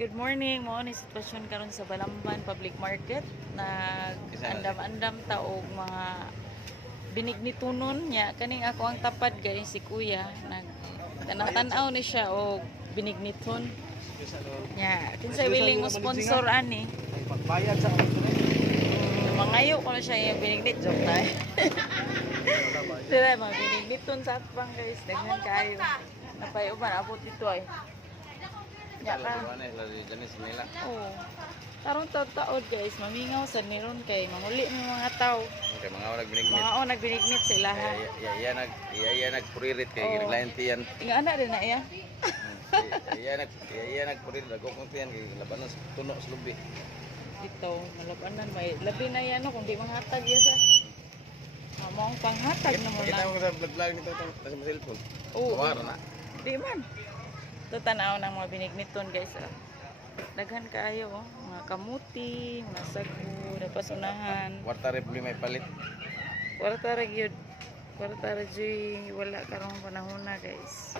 Good morning. Mao ni sitwasyon karon sa Balamban Public Market. Nag-andam-andam ta og mga binignitunon niya. Kaning ako ang tapad guys si Kuya. Nagtanatan-aw ni siya og binigniton. Nya, kinsay willing mo sponsor ani? Pagbayad sa Mangayo ko na siya yung binignit joke na. Sila mga binigniton sa atbang guys. Daghan kayo. Napayuban abot dito ay. Ya ka. Oo. Tarong taon guys, mamingaw sa meron kay manguli ng mga tao. Okay, mga nagbinignit. Mga nagbinignit sila ha. Iya nagpuririt kay client yan. Inga anak din na iya. Iya nagpuririt ako kung yan kay labanan sa tuno sa lubi. Dito, malabanan may labi na yan no kung di manghatag ya sa. Mamong panghatag na mo Kita lang. mo sa vlog nito sa cellphone. Oo. Wala na. Di man. Ito tanaw ng mga binigniton guys. Daghan kaayo oh. Mga kamuti, mga sagu, napasunahan. Warta rin may palit. Kwarta ra gyud. Kwarta ra gyud wala karong panahon na guys.